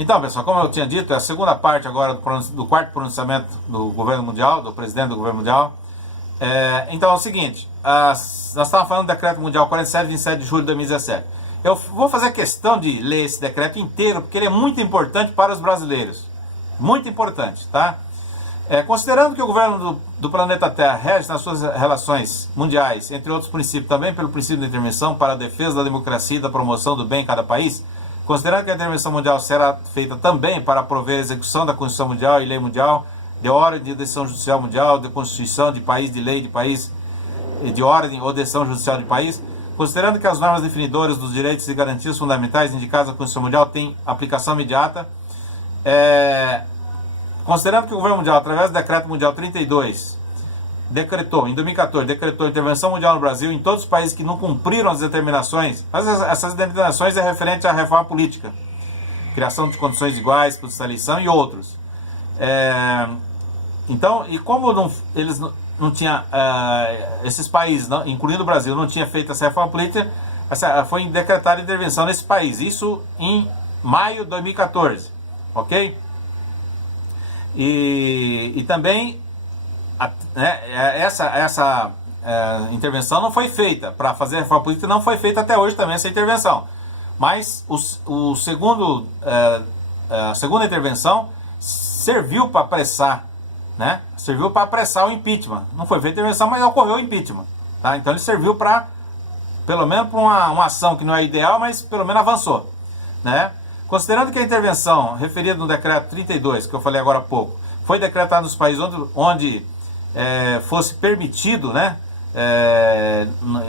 Então, pessoal, como eu tinha dito, é a segunda parte agora do quarto pronunciamento do governo mundial, do presidente do governo mundial. Então é o seguinte, nós estávamos falando do decreto mundial 47 de 27 de julho de 2017. Eu vou fazer questão de ler esse decreto inteiro, porque ele é muito importante para os brasileiros. Muito importante, tá? Considerando que o governo do planeta Terra rege nas suas relações mundiais, entre outros princípios, também pelo princípio da intervenção para a defesa da democracia e da promoção do bem em cada país, considerando que a intervenção mundial será feita também para prover a execução da Constituição Mundial e lei mundial, de ordem de decisão judicial mundial, de Constituição de país, de lei de país, de ordem ou decisão judicial de país, considerando que as normas definidoras dos direitos e garantias fundamentais indicadas na Constituição Mundial têm aplicação imediata, considerando que o governo mundial, através do decreto mundial 32, em 2014, decretou intervenção mundial no Brasil em todos os países que não cumpriram as determinações, mas essas determinações é referente à reforma política, criação de condições iguais para essa eleição e outros. Então, e como eles não tinham, esses países, incluindo o Brasil, não tinha feito essa reforma política, foi decretada intervenção nesse país, isso em maio de 2014, ok? E também essa intervenção não foi feita, para fazer a reforma política não foi feita até hoje também essa intervenção, mas a segunda intervenção serviu para apressar, né? Serviu para apressar o impeachment. Não foi feita intervenção, mas ocorreu o impeachment, tá? Então ele serviu para, pelo menos para uma ação que não é ideal, mas pelo menos avançou, né? Considerando que a intervenção referida no decreto 32, que eu falei agora há pouco, foi decretada nos países onde fosse permitido, né,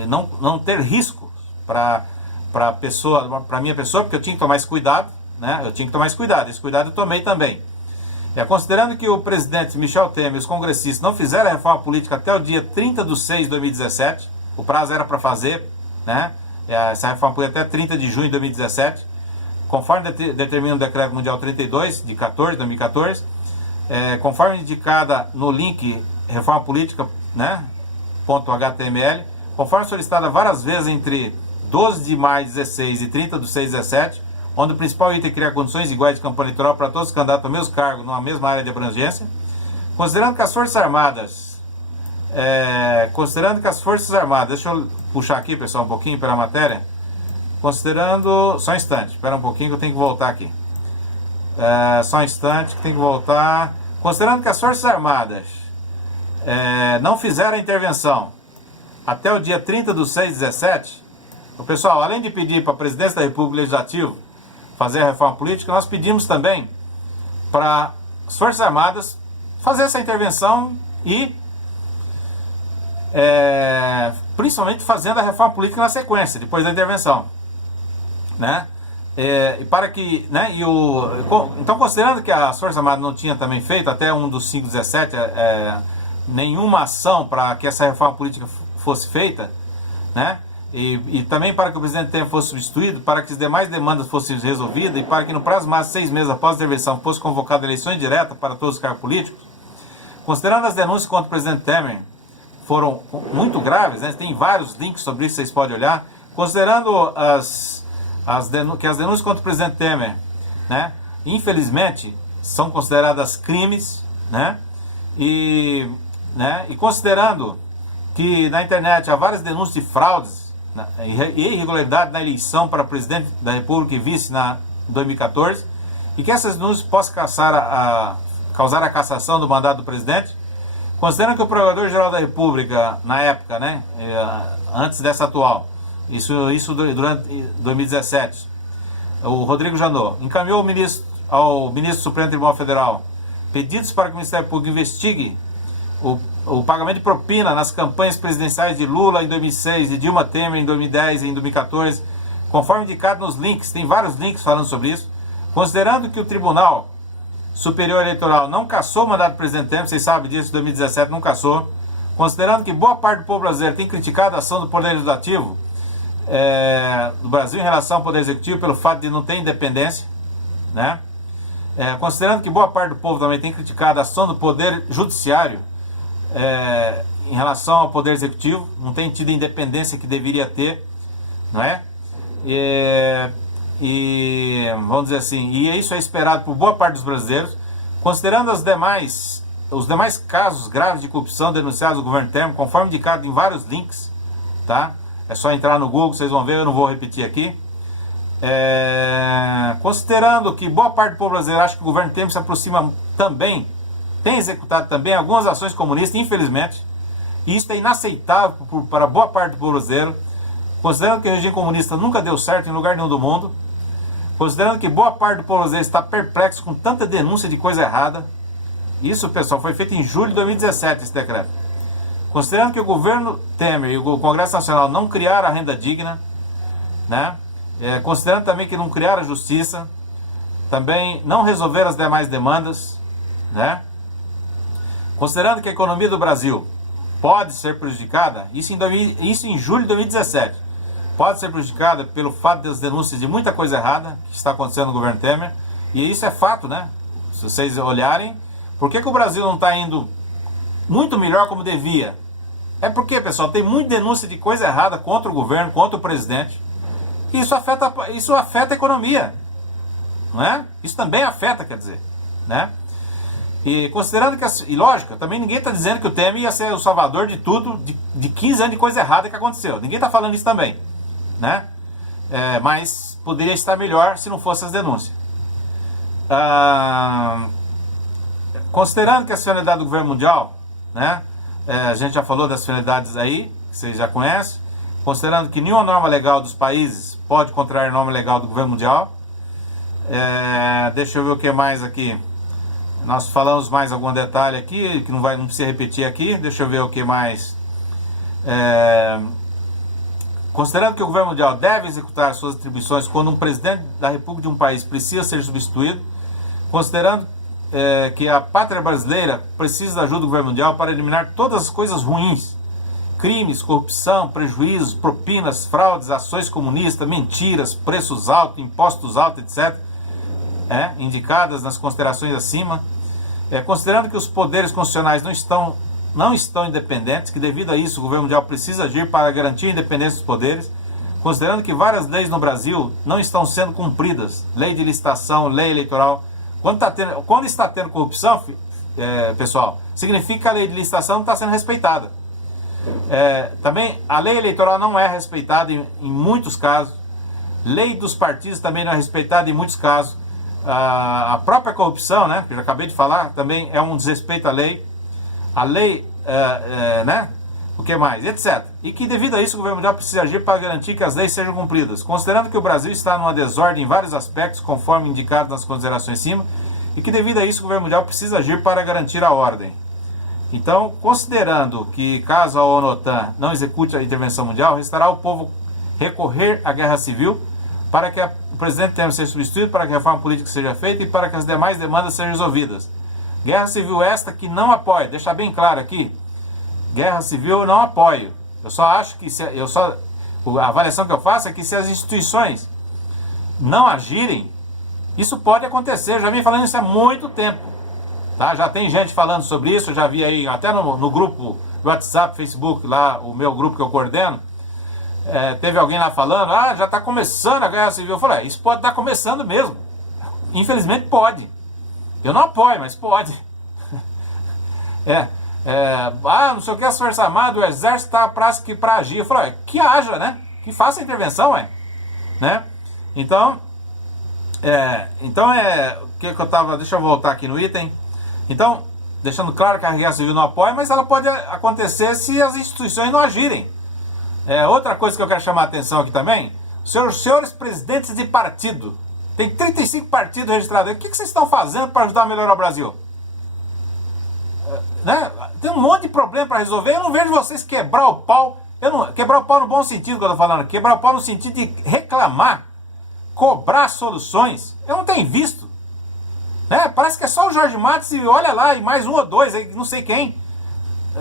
não ter risco para a minha pessoa, porque eu tinha que tomar esse cuidado, né? Eu tinha que tomar esse cuidado eu tomei também. Considerando que o presidente Michel Temer e os congressistas não fizeram a reforma política até o dia 30/6 de 2017, o prazo era para fazer, né, essa reforma política até 30 de junho de 2017, conforme determina o decreto mundial 32 de 2014, conforme indicada no link reforma política, né, .html, conforme solicitada várias vezes entre 12 de maio de 16 e 30/6/17, onde o principal item é criar condições iguais de campanha eleitoral para todos os candidatos ao mesmo cargo, numa mesma área de abrangência, considerando que as Forças Armadas, deixa eu puxar aqui, pessoal, um pouquinho pela matéria, considerando, só um instante, espera um pouquinho que eu tenho que voltar aqui, só um instante que tem que voltar, considerando que as Forças Armadas não fizeram a intervenção até o dia 30/6/17, o pessoal, além de pedir para a Presidência da República Legislativo fazer a reforma política, nós pedimos também para as Forças Armadas fazer essa intervenção e principalmente fazendo a reforma política na sequência, depois da intervenção, né? E para que, né, então, considerando que as Forças Armadas não tinham também feito até 1/5/17 nenhuma ação para que essa reforma política fosse feita, né? E também para que o presidente Temer fosse substituído, para que as demais demandas fossem resolvidas e para que no prazo máximo de 6 meses após a intervenção fosse convocada eleições diretas para todos os cargos políticos, considerando as denúncias contra o presidente Temer foram muito graves, né? Tem vários links sobre isso, vocês podem olhar, considerando que as denúncias contra o presidente Temer, né, infelizmente são consideradas crimes, né? E considerando que na internet há várias denúncias de fraudes e irregularidade na eleição para presidente da República e vice em 2014, e que essas denúncias possam causar a cassação do mandato do presidente, considerando que o Procurador-Geral da República, na época, né, antes dessa atual, isso durante 2017, o Rodrigo Janot, encaminhou ao ministro do Supremo Tribunal Federal pedidos para que o Ministério Público investigue o pagamento de propina nas campanhas presidenciais de Lula em 2006 e Dilma Temer em 2010 e em 2014, conforme indicado nos links, tem vários links falando sobre isso, considerando que o Tribunal Superior Eleitoral não cassou o mandato do presidente Temer, vocês sabem disso, em 2017 não cassou, considerando que boa parte do povo brasileiro tem criticado a ação do Poder Legislativo do Brasil em relação ao Poder Executivo pelo fato de não ter independência, né? Considerando que boa parte do povo também tem criticado a ação do Poder Judiciário em relação ao Poder Executivo, não tem tido a independência que deveria ter, não é? e vamos dizer assim, e isso é esperado por boa parte dos brasileiros, considerando os demais casos graves de corrupção denunciados no governo Temer, conforme indicado em vários links, tá? É só entrar no Google, vocês vão ver, eu não vou repetir aqui. Considerando que boa parte do povo brasileiro acha que o governo Temer se aproxima também, tem executado também algumas ações comunistas, infelizmente, e isso é inaceitável para boa parte do povo brasileiro, considerando que o regime comunista nunca deu certo em lugar nenhum do mundo, considerando que boa parte do povo brasileiro está perplexo com tanta denúncia de coisa errada. Isso, pessoal, foi feito em julho de 2017, esse decreto. Considerando que o governo Temer e o Congresso Nacional não criaram a renda digna, né? Considerando também que não criaram a justiça, também não resolveram as demais demandas, né? Considerando que a economia do Brasil pode ser prejudicada, isso em julho de 2017, pode ser prejudicada pelo fato das denúncias de muita coisa errada que está acontecendo no governo Temer, e isso é fato, né? Se vocês olharem, por que o Brasil não está indo muito melhor como devia? É porque, pessoal, tem muita denúncia de coisa errada contra o governo, contra o presidente, e isso afeta a economia, né? Isso também afeta, quer dizer, né? E considerando que, e lógico, também ninguém está dizendo que o Temer ia ser o salvador de tudo, de 15 anos de coisa errada que aconteceu. Ninguém está falando isso também, né? Mas poderia estar melhor se não fosse as denúncias. Considerando que a finalidade do governo mundial, né? A gente já falou das finalidades aí, que vocês já conhecem. Considerando que nenhuma norma legal dos países pode contrariar a norma legal do governo mundial. Deixa eu ver o que mais aqui. Nós falamos mais algum detalhe aqui, que não precisa repetir aqui. Deixa eu ver o que mais. Considerando que o governo mundial deve executar suas atribuições quando um presidente da república de um país precisa ser substituído, considerando que a pátria brasileira precisa da ajuda do governo mundial para eliminar todas as coisas ruins, crimes, corrupção, prejuízos, propinas, fraudes, ações comunistas, mentiras, preços altos, impostos altos, etc., indicadas nas considerações acima, considerando que os poderes constitucionais não estão independentes, que devido a isso o governo mundial precisa agir para garantir a independência dos poderes, considerando que várias leis no Brasil não estão sendo cumpridas, lei de licitação, lei eleitoral. Quando está tendo corrupção, pessoal, significa que a lei de licitação não está sendo respeitada. Também a lei eleitoral não é respeitada em muitos casos, lei dos partidos também não é respeitada em muitos casos. A própria corrupção, né, que eu já acabei de falar, também é um desrespeito à lei. A lei, né, o que mais, etc. E que devido a isso o governo mundial precisa agir para garantir que as leis sejam cumpridas, considerando que o Brasil está numa desordem em vários aspectos, conforme indicado nas considerações acima, e que devido a isso o governo mundial precisa agir para garantir a ordem. Então, considerando que caso a ONU-OTAN não execute a intervenção mundial, restará ao povo recorrer à guerra civil para que o presidente Temer seja substituído, para que a reforma política seja feita e para que as demais demandas sejam resolvidas. Guerra civil esta que não apoio, deixar bem claro aqui, guerra civil eu não apoio. Eu só acho que, a avaliação que eu faço é que se as instituições não agirem, isso pode acontecer. Eu já vim falando isso há muito tempo. Tá? Já tem gente falando sobre isso, eu já vi aí até no grupo do WhatsApp, Facebook, lá o meu grupo que eu coordeno, teve alguém lá falando, já está começando a guerra civil. Eu falei, isso pode estar começando mesmo. Infelizmente pode. Eu não apoio, mas pode. Não sei o que, as Forças Armadas, o Exército está para agir. Eu falei, que haja, né? Que faça a intervenção, né? Então, o que eu tava, deixa eu voltar aqui no item. Então, deixando claro que a guerra civil não apoia, mas ela pode acontecer se as instituições não agirem. Outra coisa que eu quero chamar a atenção aqui também, senhores presidentes de partido, tem 35 partidos registrados, o que vocês estão fazendo para ajudar a melhorar o Brasil? Né? Tem um monte de problema para resolver, eu não vejo vocês quebrar o pau, quebrar o pau no bom sentido que eu estou falando, quebrar o pau no sentido de reclamar, cobrar soluções, eu não tenho visto. Parece que é só o Jorge Matos e olha lá, e mais um ou dois, aí, não sei quem.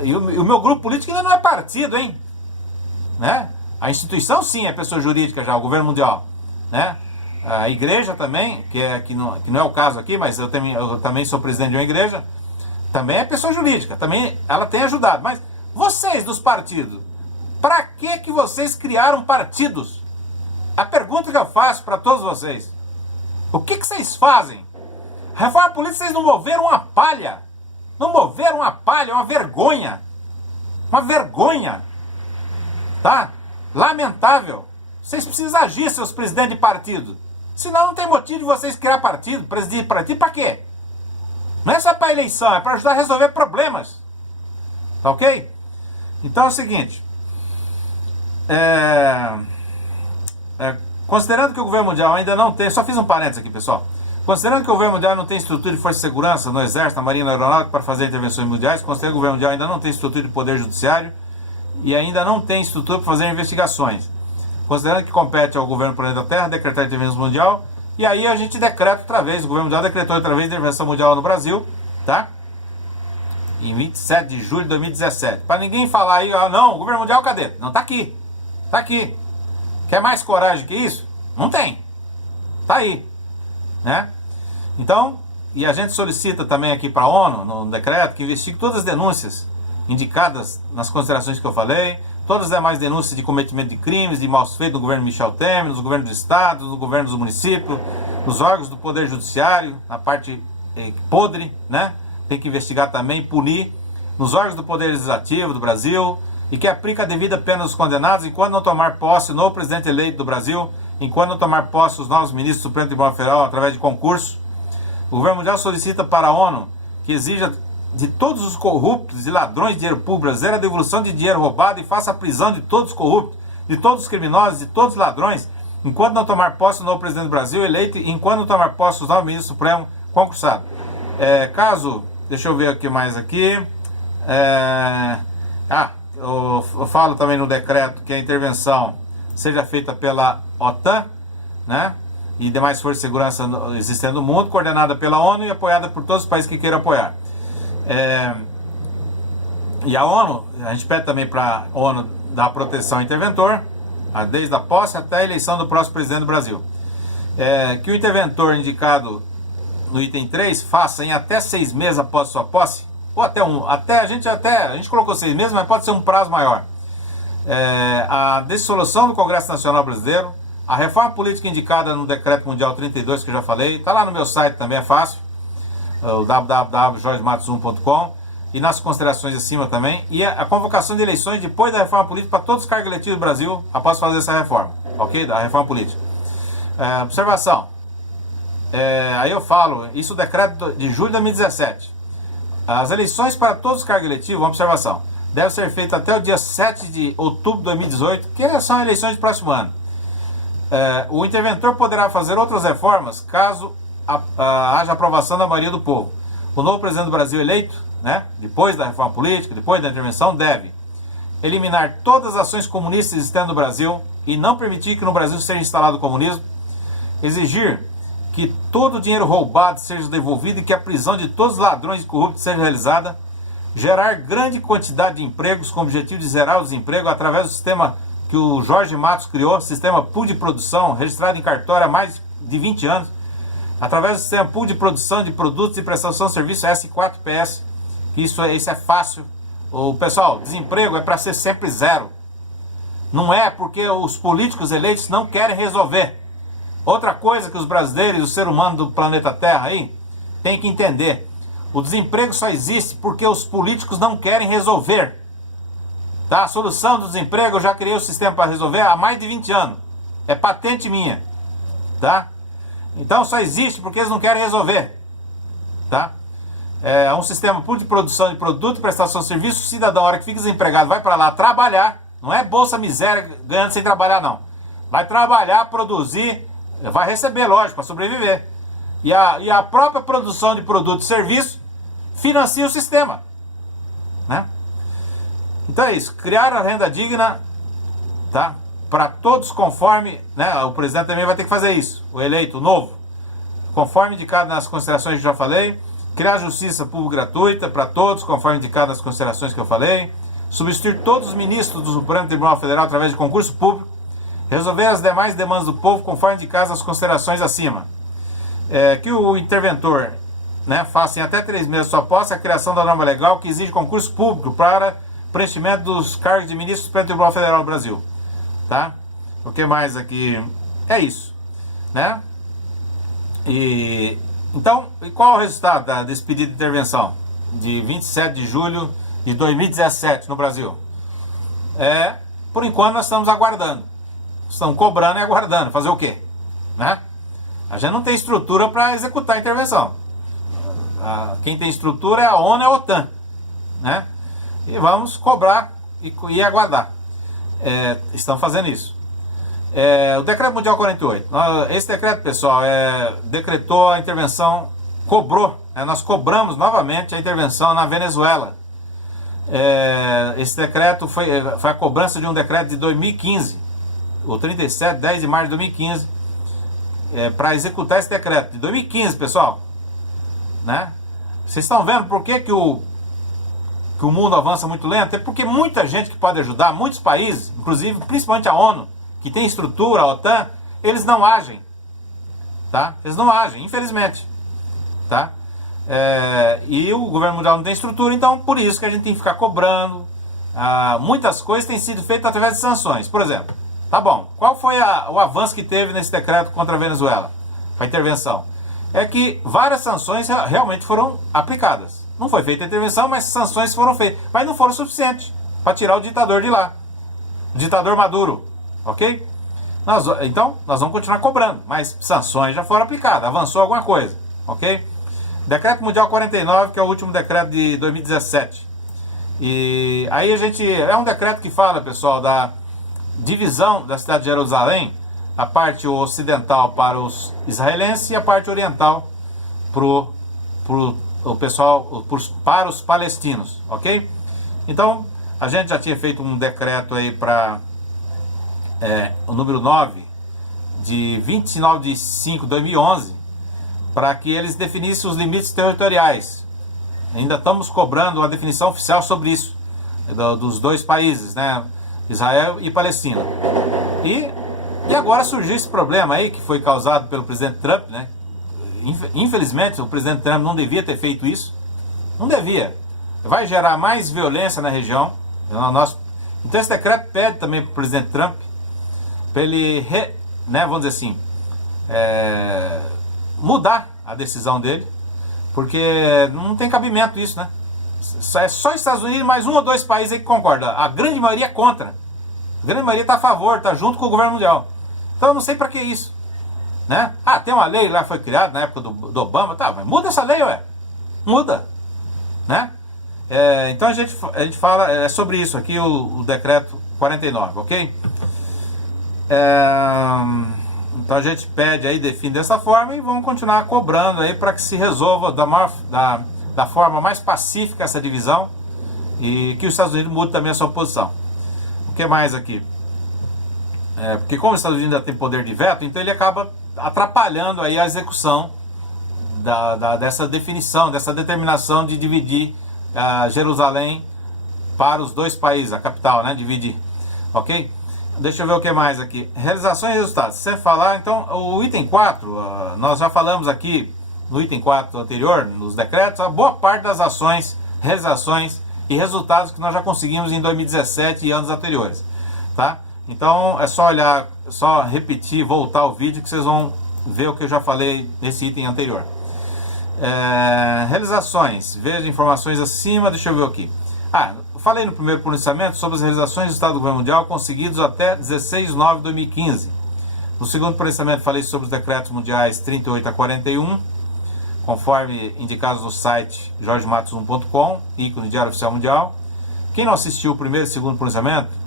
E o meu grupo político ainda não é partido, hein? Né? A instituição sim é pessoa jurídica já, o governo mundial, né? A igreja também, que não é o caso aqui, mas eu também sou presidente de uma igreja, também é pessoa jurídica, também ela tem ajudado. Mas vocês dos partidos, para que vocês criaram partidos? A pergunta que eu faço para todos vocês: o que vocês fazem? A reforma política vocês não moveram uma palha. Não moveram uma palha, é uma vergonha. Uma vergonha. Tá? Lamentável. Vocês precisam agir, seus presidentes de partido. Senão não tem motivo de vocês criar partido, presidir partido, para quê? Não é só para eleição, é para ajudar a resolver problemas. Tá ok? Então é o seguinte. Considerando que o governo mundial ainda não tem... Só fiz um parênteses aqui, pessoal. Considerando que o governo mundial não tem estrutura de força de segurança no exército, na marinha, na aeronáutica para fazer intervenções mundiais, considerando que o governo mundial ainda não tem estrutura de poder judiciário e ainda não tem estrutura para fazer investigações. Considerando que compete ao governo do planeta Terra decretar intervenção mundial, e aí a gente decreta outra vez, o governo mundial decretou outra vez intervenção mundial no Brasil, tá? Em 27 de julho de 2017. Para ninguém falar aí, não, o governo mundial cadê? Não, tá aqui. Tá aqui. Quer mais coragem que isso? Não tem. Tá aí. Né? Então, e a gente solicita também aqui para a ONU, no decreto, que investigue todas as denúncias indicadas nas considerações que eu falei, todas as demais denúncias de cometimento de crimes, de maus feitos do governo Michel Temer, nos governos do Estado, no governo dos municípios, nos órgãos do Poder Judiciário, na parte podre, né? Tem que investigar também e punir, nos órgãos do Poder Legislativo do Brasil, e que aplica a devida pena aos condenados enquanto não tomar posse o novo presidente eleito do Brasil, enquanto não tomar posse os novos ministros do Supremo Tribunal Federal através de concurso. O governo mundial solicita para a ONU que exija de todos os corruptos e ladrões de dinheiro público brasileiro a devolução de dinheiro roubado e faça a prisão de todos os corruptos, de todos os criminosos, de todos os ladrões, enquanto não tomar posse o novo presidente do Brasil eleito e enquanto não tomar posse os novos ministros do Supremo concursados. Caso, deixa eu ver aqui mais aqui, eu falo também no decreto que a intervenção seja feita pela OTAN, né, e demais forças de segurança existentes no mundo, coordenada pela ONU e apoiada por todos os países que queiram apoiar. E a ONU, a gente pede também para a ONU dar proteção ao interventor, desde a posse até a eleição do próximo presidente do Brasil. Que o interventor indicado no item 3 faça em até 6 meses após sua posse, ou a gente colocou 6 meses, mas pode ser um prazo maior. A dissolução do Congresso Nacional Brasileiro, a reforma política indicada no Decreto Mundial 32, que eu já falei, está lá no meu site também, é fácil, o www.jorgematos1.com, e nas considerações acima também, e a convocação de eleições depois da reforma política para todos os cargos eletivos do Brasil, após fazer essa reforma, ok? Da reforma política. Observação, aí eu falo, isso é o decreto de julho de 2017, as eleições para todos os cargos eletivos, uma observação, deve ser feita até o dia 7 de outubro de 2018, que são eleições do próximo ano. O interventor poderá fazer outras reformas caso haja aprovação da maioria do povo. O novo presidente do Brasil eleito, né, depois da reforma política, depois da intervenção, deve eliminar todas as ações comunistas existentes no Brasil e não permitir que no Brasil seja instalado o comunismo, exigir que todo o dinheiro roubado seja devolvido e que a prisão de todos os ladrões e corruptos seja realizada, gerar grande quantidade de empregos com o objetivo de zerar o desemprego através do sistema que o Jorge Matos criou, sistema pool de produção, registrado em cartório há mais de 20 anos, através do sistema pool de produção de produtos e prestação de serviço S4PS, que isso é fácil. Pessoal, desemprego é para ser sempre zero. Não é porque os políticos eleitos não querem resolver. Outra coisa que os brasileiros, o ser humano do planeta Terra aí, tem que entender. O desemprego só existe porque os políticos não querem resolver. Tá? A solução do desemprego, eu já criei o sistema para resolver há mais de 20 anos. É patente minha. Tá? Então só existe porque eles não querem resolver. Tá? É um sistema de produção de produto e prestação de serviço. O cidadão, na hora que fica desempregado, vai para lá trabalhar. Não é bolsa miséria ganhando sem trabalhar, não. Vai trabalhar, produzir, vai receber, lógico, para sobreviver. E a própria produção de produto e serviço financia o sistema. Né? Então é isso. Criar a renda digna, tá? Para todos conforme, né? O presidente também vai ter que fazer isso. O eleito, o novo. Conforme indicado nas considerações que eu já falei. Criar justiça pública gratuita para todos, conforme indicado nas considerações que eu falei. Substituir todos os ministros do Supremo Tribunal Federal através de concurso público. Resolver as demais demandas do povo, conforme indicado nas considerações acima. Que o interventor, né, faça em até 3 meses sua posse a criação da norma legal que exige concurso público para preenchimento dos cargos de ministro do Supremo Tribunal Federal do Brasil. Tá? O que mais aqui? é isso, né? Então, qual é o resultado desse pedido de intervenção de 27 de julho de 2017 no Brasil? Por enquanto nós estamos aguardando, estamos cobrando e aguardando, fazer o quê? Né? A gente não tem estrutura para executar a intervenção. Quem tem estrutura é a ONU e a OTAN, né? E vamos cobrar e aguardar. Estamos fazendo isso. O Decreto Mundial 48. Esse decreto, pessoal, decretou a intervenção, nós cobramos novamente a intervenção na Venezuela. Esse decreto foi a cobrança de um decreto de 2015, o 37, 10 de março de 2015, para executar esse decreto de 2015, pessoal, né? Vocês estão vendo por que o mundo avança muito lento? É porque muita gente que pode ajudar, muitos países, inclusive principalmente a ONU, que tem estrutura, a OTAN, eles não agem, tá? Eles não agem, infelizmente, tá? E o governo mundial não tem estrutura, então por isso que a gente tem que ficar cobrando. Muitas coisas têm sido feitas através de sanções. Por exemplo, tá bom, qual foi o avanço que teve nesse decreto contra a Venezuela, a intervenção? É que várias sanções realmente foram aplicadas. Não foi feita a intervenção, mas sanções foram feitas, mas não foram suficientes para tirar o ditador de lá, o ditador Maduro, ok? Então nós vamos continuar cobrando, mas sanções já foram aplicadas, avançou alguma coisa, ok? Decreto Mundial 49, que é o último decreto de 2017. E aí é um decreto que fala, pessoal, da divisão da cidade de Jerusalém, a parte ocidental para os israelenses e a parte oriental para os palestinos, ok? Então, a gente já tinha feito um decreto aí para o número 9, de 29 de 5 de 2011, para que eles definissem os limites territoriais. Ainda estamos cobrando a definição oficial sobre isso, dos dois países, né? Israel e Palestina. E agora surgiu esse problema aí, que foi causado pelo presidente Trump, né? Infelizmente, o presidente Trump não devia ter feito isso. Não devia. Vai gerar mais violência na região. Então esse decreto pede também para o presidente Trump, para ele, vamos dizer assim, mudar a decisão dele, porque não tem cabimento isso, né? É só Estados Unidos e mais um ou dois países aí que concordam. A grande maioria é contra. A grande maioria está a favor, está junto com o governo mundial. Então eu não sei para que isso, né? Tem uma lei lá que foi criada na época do Obama, tá, mas muda essa lei, ué. Muda, né? Então a gente fala sobre isso aqui, o decreto 49, ok? Então a gente pede aí, define dessa forma e vamos continuar cobrando aí para que se resolva da forma mais pacífica essa divisão e que os Estados Unidos mudem também a sua posição. O que mais aqui? Porque como os Estados Unidos ainda tem poder de veto, então ele acaba atrapalhando aí a execução dessa definição, dessa determinação de dividir Jerusalém para os dois países, a capital, né? Dividir, ok? Deixa eu ver o que mais aqui. Realizações e resultados. Se você falar, então, o item 4, nós já falamos aqui no item 4 anterior, nos decretos, a boa parte das ações, realizações e resultados que nós já conseguimos em 2017 e anos anteriores, tá? Então é só olhar, só repetir, voltar o vídeo que vocês vão ver o que eu já falei nesse item anterior. Realizações, veja informações acima, deixa eu ver aqui. Eu falei no primeiro pronunciamento sobre as realizações do Estado do Governo Mundial conseguidos até 16 de nove de 2015. No segundo pronunciamento falei sobre os decretos mundiais 38 a 41, conforme indicados no site jorgematos1.com, ícone Diário Oficial Mundial. Quem não assistiu o primeiro e segundo pronunciamento,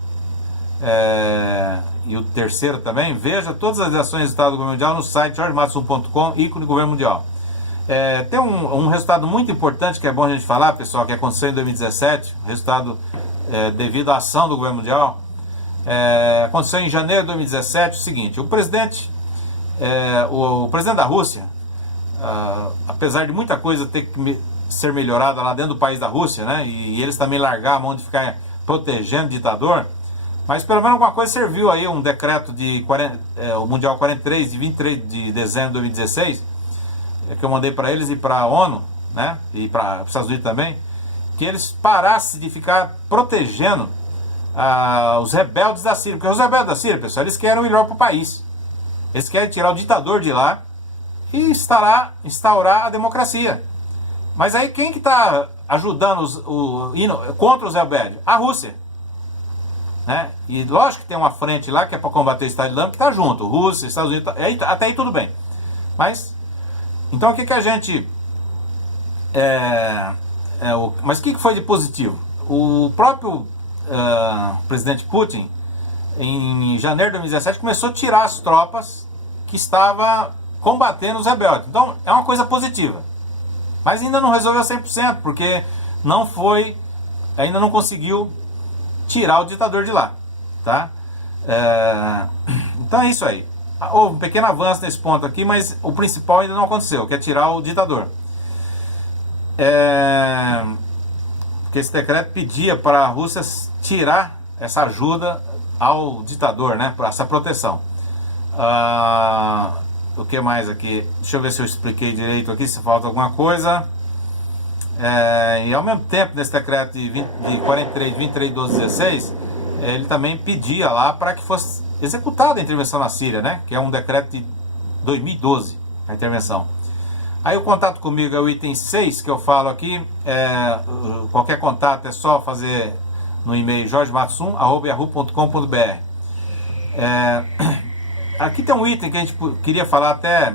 e o terceiro também, veja todas as ações do Estado do Governo Mundial no site jorgematos1.com, ícone Governo Mundial. Tem um resultado muito importante que é bom a gente falar, pessoal, que aconteceu em 2017, resultado devido à ação do Governo Mundial. Aconteceu em janeiro de 2017 o seguinte: o presidente da Rússia, apesar de muita coisa ter que ser melhorada lá dentro do país da Rússia, né, e eles também largar a mão de ficar protegendo o ditador, mas pelo menos alguma coisa serviu aí, um decreto o Mundial 43, de 23 de dezembro de 2016, que eu mandei para eles e para a ONU, né, e para os Estados Unidos também, que eles parassem de ficar protegendo os rebeldes da Síria, porque os rebeldes da Síria, pessoal, eles querem o melhor para o país, Eles querem tirar o ditador de lá e instaurar a democracia. Mas aí quem que está ajudando contra os rebeldes? A Rússia. Né? E lógico que tem uma frente lá que é para combater o Estado Islâmico que está junto. Rússia, Estados Unidos, até aí tudo bem. Mas, então o que que a gente... mas o que foi de positivo? O próprio presidente Putin, em janeiro de 2017, começou a tirar as tropas que estavam combatendo os rebeldes. Então, é uma coisa positiva. Mas ainda não resolveu 100%, porque ainda não conseguiu tirar o ditador de lá. Tá? Então é isso aí. Houve um pequeno avanço nesse ponto aqui, mas o principal ainda não aconteceu, que é tirar o ditador. Porque esse decreto pedia para a Rússia tirar essa ajuda ao ditador, né, para essa proteção. O que mais aqui? Deixa eu ver se eu expliquei direito aqui, se falta alguma coisa. E ao mesmo tempo, nesse decreto de 43, 23, 12, 16, ele também pedia lá para que fosse executada a intervenção na Síria, né, que é um decreto de 2012, a intervenção. Aí o contato comigo é o item 6, que eu falo aqui. Qualquer contato é só fazer no e-mail jorgematos1@yahoo.com.br. Aqui tem um item que a gente queria falar até,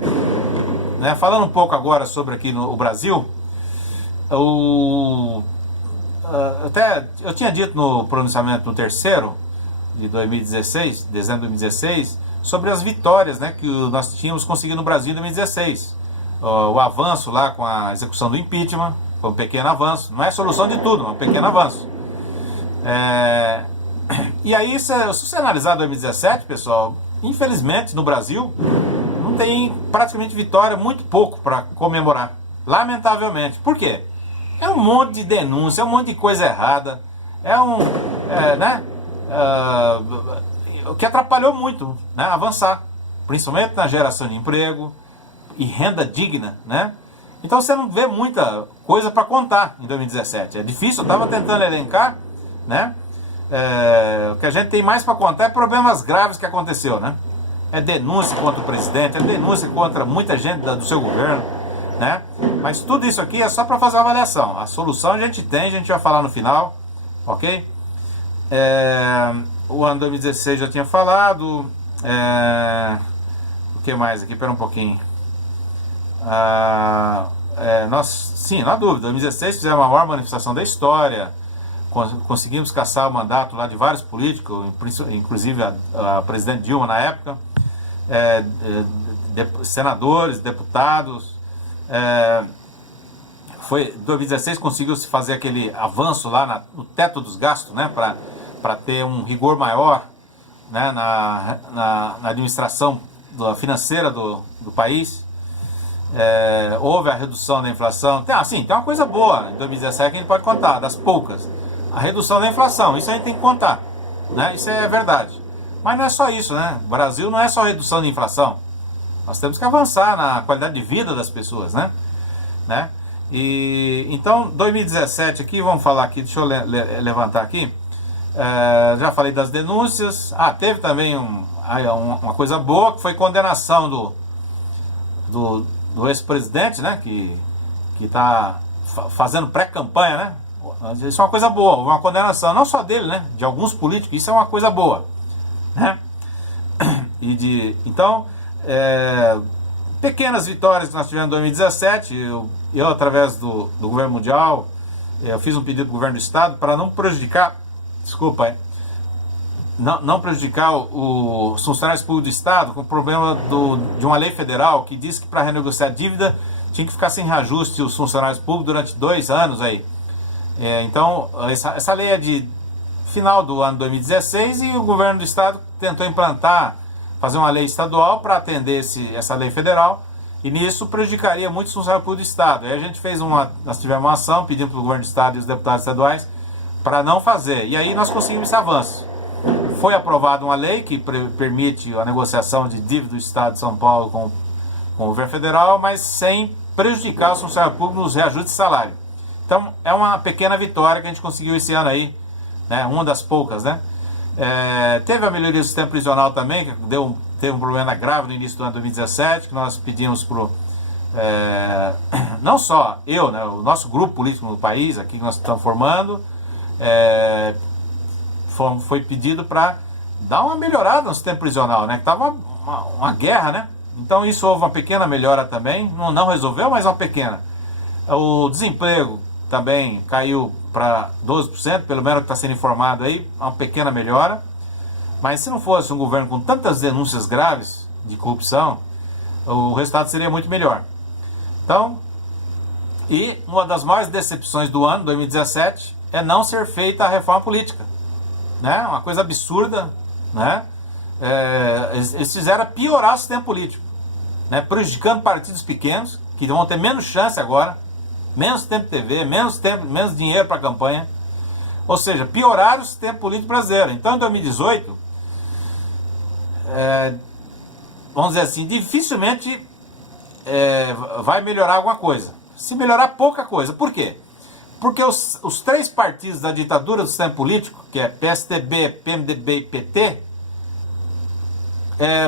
né, falando um pouco agora sobre aqui no Brasil. Eu tinha dito no pronunciamento do terceiro de 2016, dezembro de 2016, sobre as vitórias, né, que nós tínhamos conseguido no Brasil em 2016. O avanço lá com a execução do impeachment, foi um pequeno avanço. Não é solução de tudo, mas um pequeno avanço. E aí, se você analisar 2017, pessoal, infelizmente no Brasil não tem praticamente vitória, muito pouco para comemorar. Lamentavelmente. Por quê? É um monte de denúncia, é um monte de coisa errada. O que atrapalhou muito, né, avançar. Principalmente na geração de emprego e renda digna, né? Então você não vê muita coisa para contar em 2017. É difícil, eu estava tentando elencar, né? O que a gente tem mais para contar é problemas graves que aconteceu, né? É denúncia contra o presidente, é denúncia contra muita gente do seu governo, né? Mas tudo isso aqui é só para fazer uma avaliação. A solução a gente tem, a gente vai falar no final, ok? O ano 2016 já tinha falado. O que mais aqui? Espera um pouquinho. Sim, não há dúvida, em 2016 fizemos a maior manifestação da história, conseguimos caçar o mandato lá de vários políticos, inclusive a presidente Dilma na época, senadores, deputados. Em 2016 conseguiu-se fazer aquele avanço lá no teto dos gastos, né, para ter um rigor maior, né, na administração financeira do país. Houve a redução da inflação. Tem uma coisa boa em 2017 que a gente pode contar, das poucas. A redução da inflação, isso a gente tem que contar, né? Isso é verdade. Mas não é só isso, né? O Brasil não é só redução de inflação. Nós temos que avançar na qualidade de vida das pessoas, né? E então, 2017 aqui, vamos falar aqui, deixa eu levantar aqui. Já falei das denúncias. Teve também uma coisa boa, que foi condenação do ex-presidente, né, que está fazendo pré-campanha, né? Isso é uma coisa boa, uma condenação, não só dele, né, de alguns políticos. Isso é uma coisa boa, né? Então, pequenas vitórias que nós tivemos em 2017. Eu através do governo mundial, eu fiz um pedido do governo do estado para não prejudicar, não prejudicar os funcionários públicos do Estado, com o problema de uma lei federal que diz que para renegociar a dívida tinha que ficar sem reajuste os funcionários públicos durante 2 anos aí. Então, essa lei é de final do ano 2016 e o governo do Estado tentou fazer uma lei estadual para atender essa lei federal, e nisso prejudicaria muitos funcionários públicos do Estado. Aí a gente nós tivemos uma ação pedindo para o governo do Estado e os deputados estaduais para não fazer, e aí nós conseguimos esse avanço. Foi aprovada uma lei que permite a negociação de dívida do Estado de São Paulo com o governo federal, mas sem prejudicar os funcionários públicos nos reajustes de salário. Então, é uma pequena vitória que a gente conseguiu esse ano aí, né? Uma das poucas, né? Teve a melhoria do sistema prisional também, que teve um problema grave no início do ano 2017, que nós pedimos não só eu, né, o nosso grupo político no país, aqui que nós estamos formando, foi pedido para dar uma melhorada no sistema prisional, né, que estava uma guerra, né? Então isso houve uma pequena melhora também, não resolveu, mas uma pequena. O desemprego também caiu para 12%, pelo menos que está sendo informado aí, uma pequena melhora. Mas se não fosse um governo com tantas denúncias graves de corrupção, o resultado seria muito melhor. Então, e uma das maiores decepções do ano, 2017, é não ser feita a reforma política, né? Uma coisa absurda, né? Eles fizeram piorar o sistema político, né? Prejudicando partidos pequenos, que vão ter menos chance agora, menos tempo de TV, menos dinheiro para a campanha. Ou seja, piorar o sistema político brasileiro. Então, em 2018, vamos dizer assim, dificilmente vai melhorar alguma coisa. Se melhorar, pouca coisa. Por quê? Porque os três partidos da ditadura do sistema político, que é PSDB, PMDB e PT,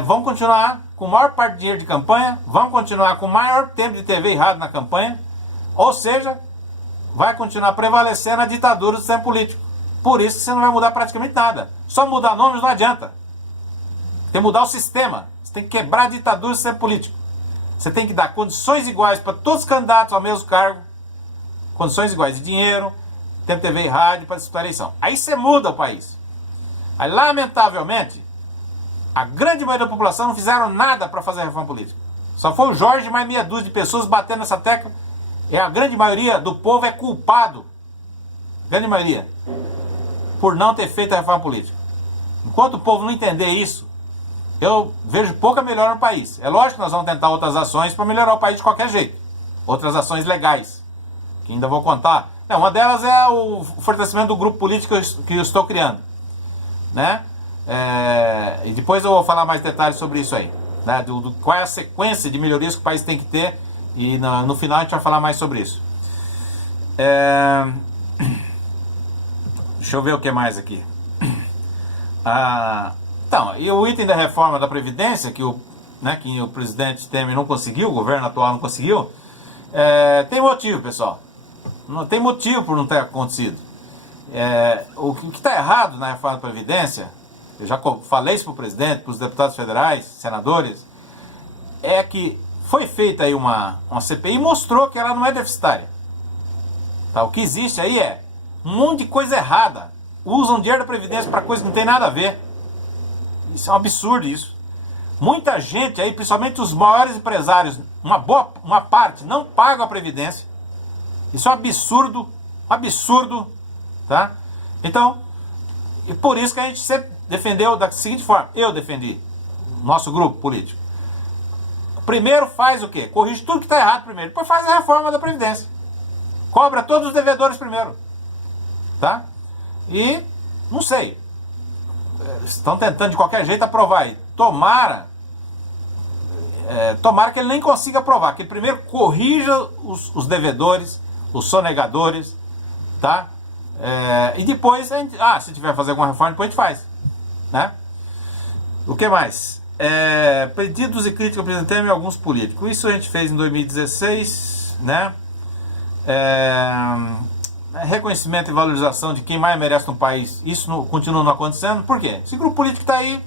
vão continuar com maior parte de dinheiro de campanha, vão continuar com maior tempo de TV e rádio na campanha, ou seja, vai continuar prevalecendo a ditadura do sistema político. Por isso que você não vai mudar praticamente nada. Só mudar nomes não adianta. Tem que mudar o sistema. Você tem que quebrar a ditadura do sistema político. Você tem que dar condições iguais para todos os candidatos ao mesmo cargo, condições iguais de dinheiro, tempo de TV e rádio para disputar a eleição. Aí você muda o país. Aí, lamentavelmente, a grande maioria da população não fizeram nada para fazer a reforma política. Só foi o Jorge e mais meia dúzia de pessoas batendo nessa tecla. E a grande maioria do povo é culpado, grande maioria, por não ter feito a reforma política. Enquanto o povo não entender isso, eu vejo pouca melhora no país. É lógico que nós vamos tentar outras ações para melhorar o país de qualquer jeito. Outras ações legais, que ainda vou contar. Uma delas é o fortalecimento do grupo político que eu estou criando, né? E depois eu vou falar mais detalhes sobre isso aí, né? Qual é a sequência de melhorias que o país tem que ter. E no final a gente vai falar mais sobre isso. Deixa eu ver o que mais aqui. Então, e o item da reforma da Previdência, que o presidente Temer não conseguiu, o governo atual não conseguiu, tem motivo, pessoal. Não tem motivo por não ter acontecido. O que está errado na reforma da Previdência, eu já falei isso para o presidente, para os deputados federais, senadores, é que foi feita aí uma CPI e mostrou que ela não é deficitária. Tá? O que existe aí é um monte de coisa errada. Usam dinheiro da Previdência para coisa que não tem nada a ver. Isso é um absurdo isso. Muita gente aí, principalmente os maiores empresários, uma parte, não pagam a Previdência. Isso é um absurdo, tá? Então, e por isso que a gente sempre defendeu da seguinte forma, eu defendi, nosso grupo político. Primeiro faz o quê? Corrige tudo que está errado primeiro. Depois faz a reforma da Previdência. Cobra todos os devedores primeiro. Tá? E, não sei. Estão tentando de qualquer jeito aprovar aí. Tomara que ele nem consiga aprovar. Que ele primeiro corrija os devedores, os sonegadores. Tá? E depois, se tiver que fazer alguma reforma, depois a gente faz. Né? O que mais? Pedidos e críticas ao presidente Temer e alguns políticos. Isso a gente fez em 2016, né? Reconhecimento e valorização de quem mais merece no país. Isso continua não acontecendo. Por quê? Esse grupo político está aí.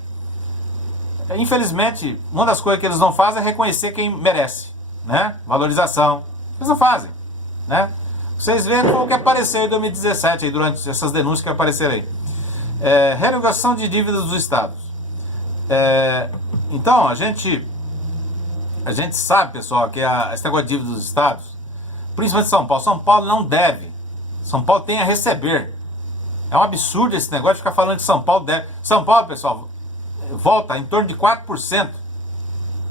Infelizmente, uma das coisas que eles não fazem é reconhecer quem merece, né? Valorização. Eles não fazem, né? Vocês veem o que apareceu em 2017, aí, durante essas denúncias que apareceram aí. Renegociação de dívidas dos estados. Então, a gente sabe, pessoal, que esse negócio de dívida dos estados, principalmente São Paulo não deve. São Paulo tem a receber. É um absurdo esse negócio de ficar falando que São Paulo deve. São Paulo, pessoal, volta em torno de 4%.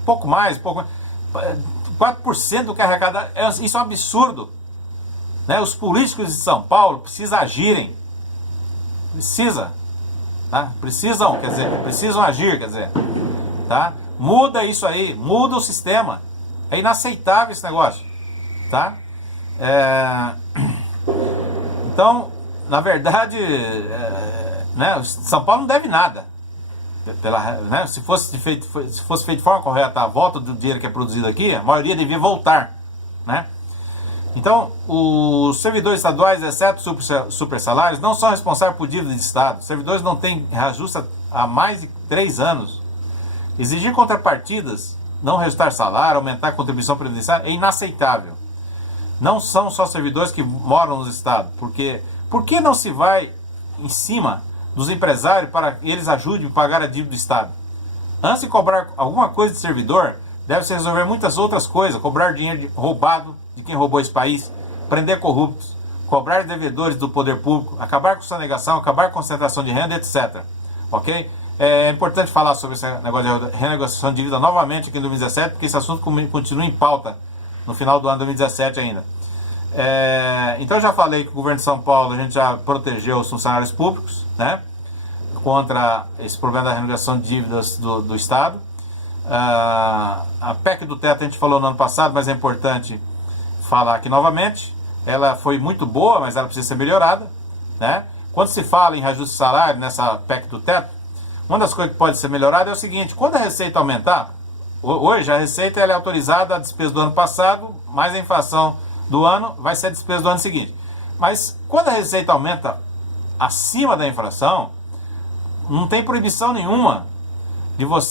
Pouco mais. 4% do que é arrecadado. Isso é um absurdo. Né? Os políticos de São Paulo precisam agirem. Tá? Precisam agir, quer dizer, tá? Muda isso aí, muda o sistema. É inaceitável esse negócio, tá? Então, na verdade, né? São Paulo não deve nada. Né? Se fosse feito de forma correta a volta do dinheiro que é produzido aqui, a maioria devia voltar, né? Então, os servidores estaduais, exceto super salários, não são responsáveis por dívida de Estado. Os servidores não têm reajuste há mais de 3 anos. Exigir contrapartidas, não reajustar salário, aumentar a contribuição previdenciária é inaceitável. Não são só servidores que moram nos estados. Por que não se vai em cima dos empresários para que eles ajudem a pagar a dívida do Estado? Antes de cobrar alguma coisa de servidor, deve-se resolver muitas outras coisas. Cobrar dinheiro roubado de quem roubou esse país, prender corruptos, cobrar devedores do poder público, acabar com sonegação, acabar com a concentração de renda, etc. Ok? É importante falar sobre esse negócio de renegociação de dívida novamente aqui em 2017, porque esse assunto continua em pauta no final do ano de 2017 ainda. Então eu já falei que o governo de São Paulo, a gente já protegeu os funcionários públicos, né, contra esse problema da renegociação de dívidas do Estado. A PEC do teto a gente falou no ano passado, mas é importante falar aqui novamente. Ela foi muito boa, mas ela precisa ser melhorada, né? Quando se fala em reajuste de salário nessa PEC do teto, uma das coisas que pode ser melhorada é o seguinte: quando a receita aumentar, hoje a receita ela é autorizada a despesa do ano passado, mais a inflação do ano vai ser a despesa do ano seguinte. Mas quando a receita aumenta acima da inflação, não tem proibição nenhuma de você